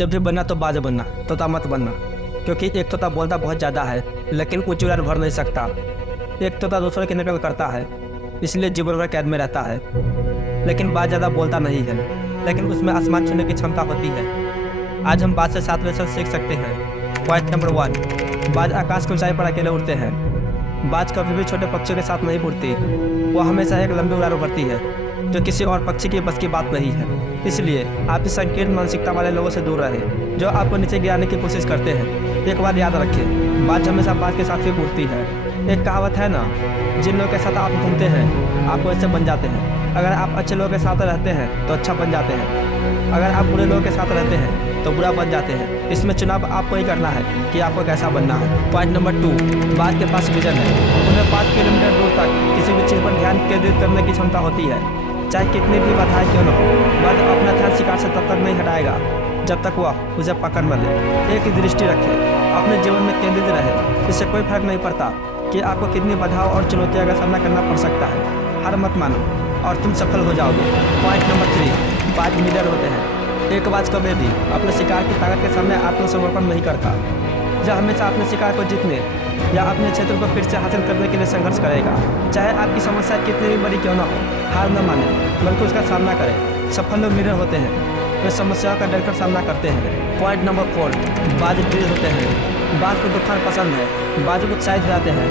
जब भी बनना तो बाज बनना, तोता मत बनना। क्योंकि एक तोता बोलता बहुत ज़्यादा है लेकिन ऊँची उड़ान भर नहीं सकता। एक तोता दूसरों की नकल करता है इसलिए जीवन भर कैद में रहता है। लेकिन बाज ज़्यादा बोलता नहीं है लेकिन उसमें आसमान छूने की क्षमता होती है। आज हम बाज से 7 लेसन सीख सकते हैं। पॉइंट नंबर 1, बाज आकाश की ऊंचाई पर अकेले उड़ते हैं। बाज कभी भी छोटे पक्षियों के साथ नहीं उड़ती, वो हमेशा एक लंबी उड़ान भरती है जो किसी और पक्षी की बस की बात नहीं है। इसलिए आप इस संकीर्ण मानसिकता वाले लोगों से दूर रहें जो आपको नीचे गिराने की कोशिश करते हैं। एक बात याद रखें, बाज हमेशा बाज के साथ ही उड़ती है। एक कहावत है ना, जिन लोगों के साथ आप घूमते हैं आप वैसे बन जाते हैं। अगर आप अच्छे लोगों के साथ रहते हैं तो अच्छा बन जाते हैं, अगर आप बुरे लोगों के साथ रहते हैं तो बुरा बन जाते हैं। इसमें चुनाव आपको ही करना है कि आपको कैसा बनना है। पॉइंट नंबर 2, बाज के पास विजन है। उन्हें 5 किलोमीटर दूर तक किसी भी चीज़ पर ध्यान केंद्रित करने की क्षमता होती है, चाहे कितनी भी बाधाएं क्यों न हो। बाज अपना ध्यान शिकार से तब तक नहीं हटाएगा जब तक वह उसे पकड़ न ले। एक ही दृष्टि रखें, अपने जीवन में केंद्रित रहे। इससे कोई फर्क नहीं पड़ता कि आपको कितनी बाधाओं और चुनौतियों का सामना करना पड़ सकता है। हार मत मानो और तुम सफल हो जाओगे। पॉइंट नंबर 3, बाज लीडर होते हैं। एक बाज कभी भी अपने शिकार की ताकत के सामने आत्मसमर्पण नहीं करता। यह हमेशा अपने शिकार को जीतने या अपने क्षेत्र को फिर से हासिल करने के लिए संघर्ष करेगा। चाहे आपकी समस्या कितनी भी बड़ी क्यों ना हो, हार न माने बल्कि उसका सामना करें। सफल लोग लीडर होते हैं, वे समस्याओं का डरकर सामना करते हैं। पॉइंट नंबर 4, बाज ड्रिल होते हैं। बाज को तूफान पसंद है, बाज उत्साहित हो जाते हैं।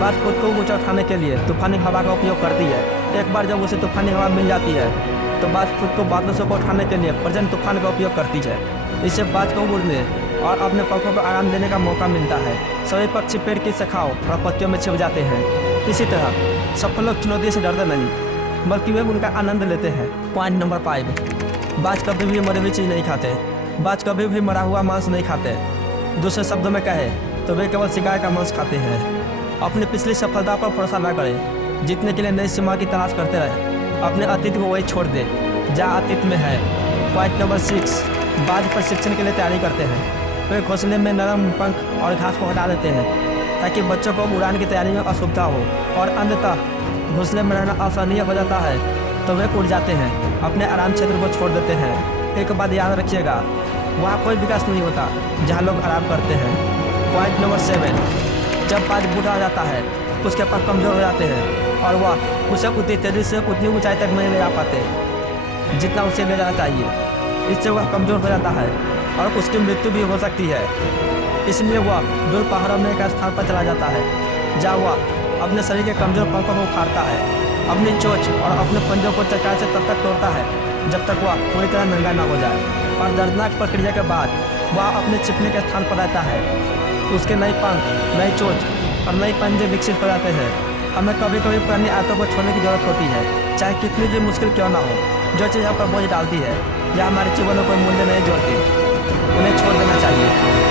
बाज खुद को ऊंचा उठाने के लिए तूफानी हवा का उपयोग करती है। एक बार जब उसे तूफानी हवा मिल जाती है तो बाज खुद को बादलों को उठाने के लिए प्रचंड तूफान का उपयोग करती है। इससे बाज को उड़ने और अपने पंखों को आराम देने का मौका मिलता है। सभी पक्षी पेड़ की शाखाओं और पत्तियों में छिप जाते हैं। इसी तरह सफल लोग चुनौती से डरते नहीं बल्कि वे उनका आनंद लेते हैं। पॉइंट नंबर 5, बाज कभी भी मरी हुई चीज़ नहीं खाते। बाज कभी भी मरा हुआ मांस नहीं खाते। दूसरे शब्दों में कहे तो वे केवल शिकार का मांस खाते हैं। अपनी पिछली सफलता पर भरोसा न करें, जीतने के लिए नई सीमा की तलाश करते रहे। अपने अतीत को वही छोड़ दे जहाँ अतीत में है। पॉइंट नंबर 6, बाज प्रशिक्षण के लिए तैयारी करते हैं। वे घोंसले में नरम पंख और घास को हटा देते हैं ताकि बच्चों को उड़ान की तैयारी में असुविधा हो और अंततः घोंसले में रहना असहनीय हो जाता है तो वे उड़ जाते हैं, अपने आराम क्षेत्र को छोड़ देते हैं। एक बात याद रखिएगा, वहाँ कोई विकास नहीं होता जहाँ लोग आराम करते हैं। पॉइंट नंबर 7, जब बाज बूढ़ा हो जाता है उसके पंख कमज़ोर हो जाते हैं और वह उसे उतनी तेज़ी से उतनी ऊंचाई तक नहीं ले जा पाते जितना उसे ले जाना चाहिए। इससे वह कमज़ोर हो जाता है और उसकी मृत्यु भी हो सकती है। इसलिए वह दूर पहाड़ों में एक स्थान पर चला जाता है जहाँ वह अपने शरीर के कमज़ोर पंखों को उखाड़ता है, अपनी चोंच और अपने पंजों को चक्कर से तब तक तोड़ता है जब तक वह पूरी तरह नंगा न हो जाए। और दर्दनाक प्रक्रिया के बाद वह अपने छिपने के स्थान पर रहता है। उसके नए पंख, नई चोंच और नए पंजे विकसित हो जाते हैं। हमें कभी कभी पुरानी आदतों को छोड़ने की जरूरत होती है, चाहे कितनी भी मुश्किल क्यों ना हो। जो चीज़ हम पर बोझ डालती है या हमारे जीवन में कोई मूल्य नहीं जोड़ती, उन्हें छोड़ देना चाहिए।